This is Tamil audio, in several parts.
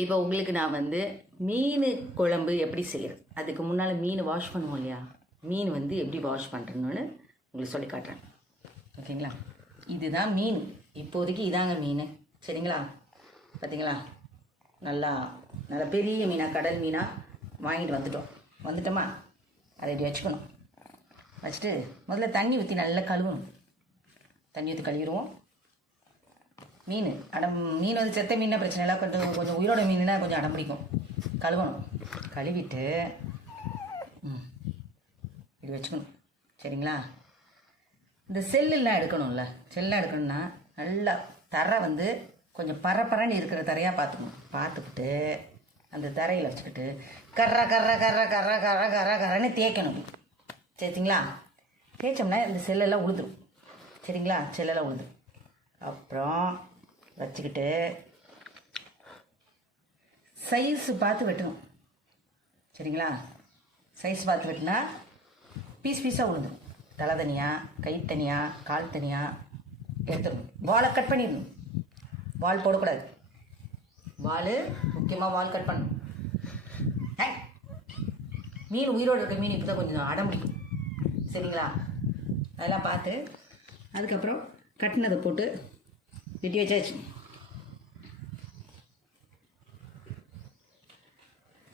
இப்போ உங்களுக்கு நான் வந்து மீன் குழம்பு எப்படி செய்கிறது, அதுக்கு முன்னால் மீன் வாஷ் பண்ணுவோம் இல்லையா, மீன் வந்து எப்படி வாஷ் பண்ணுறணுன்னு உங்களுக்கு சொல்லி காட்டுறேன். ஓகேங்களா? இதுதான் மீன், இப்போதைக்கு இதாங்க மீன். சரிங்களா? பார்த்தீங்களா? நல்லா பெரிய மீனாக, கடல் மீனாக வாங்கிட்டு வந்துட்டோமா, அதை இப்படி வச்சுக்கணும். வச்சுட்டு முதல்ல தண்ணி ஊற்றி நல்லா கழுவணும். தண்ணி ஊற்றி கழுவிடுவோம். மீன் வந்து செத்த மீன்னா பிரச்சனை இல்லை, கொஞ்சம் உயிரோட மீனுனா கொஞ்சம் அடம் பிடிக்கும். கழுவணும். கழுவிட்டு இது வச்சுக்கணும். சரிங்களா? இந்த செல்லெல்லாம் எடுக்கணும்ல, செல்லாம் எடுக்கணும்னா நல்லா தரை வந்து கொஞ்சம் பரப்பரன்னு இருக்கிற தரையாக பார்த்துக்கிட்டு அந்த தரையில் வச்சுக்கிட்டு கர்ற கர்ற கர்ற கர்ற கர்ற கர்ற கர்றன்னு தேய்க்கணும். சரிங்களா? தேய்ச்சோம்னா இந்த செல்லெல்லாம் உழுதுடும். சரிங்களா? செல்லெல்லாம் உழுது அப்புறம் வச்சுக்கிட்டு சைஸு பார்த்து வெட்டணும். சரிங்களா? சைஸ் பார்த்து வெட்டினா பீஸாக உழுதுடும். தலை தனியாக, கை தனியாக, கால் தனியாக எடுத்துடணும். வாலை கட் பண்ணிடணும். வால் போடக்கூடாது. வால் முக்கியமாக வால் கட் பண்ணணும். மீன் உயிரோடு இருக்க மீன் இப்போ தான் கொஞ்சம் அடம் பிடிக்கும். சரிங்களா? அதெல்லாம் பார்த்து அதுக்கப்புறம் கட்டினதை போட்டு வெட்டி வச்சாச்சு.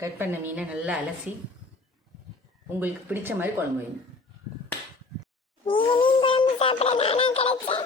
கட் பண்ண மீனை நல்லா அலசி உங்களுக்கு பிடிச்ச மாதிரி குழம்பு வைங்க. நீங்க மீன் குழம்பு சாப்பிட நானா கிடைச்சேன்.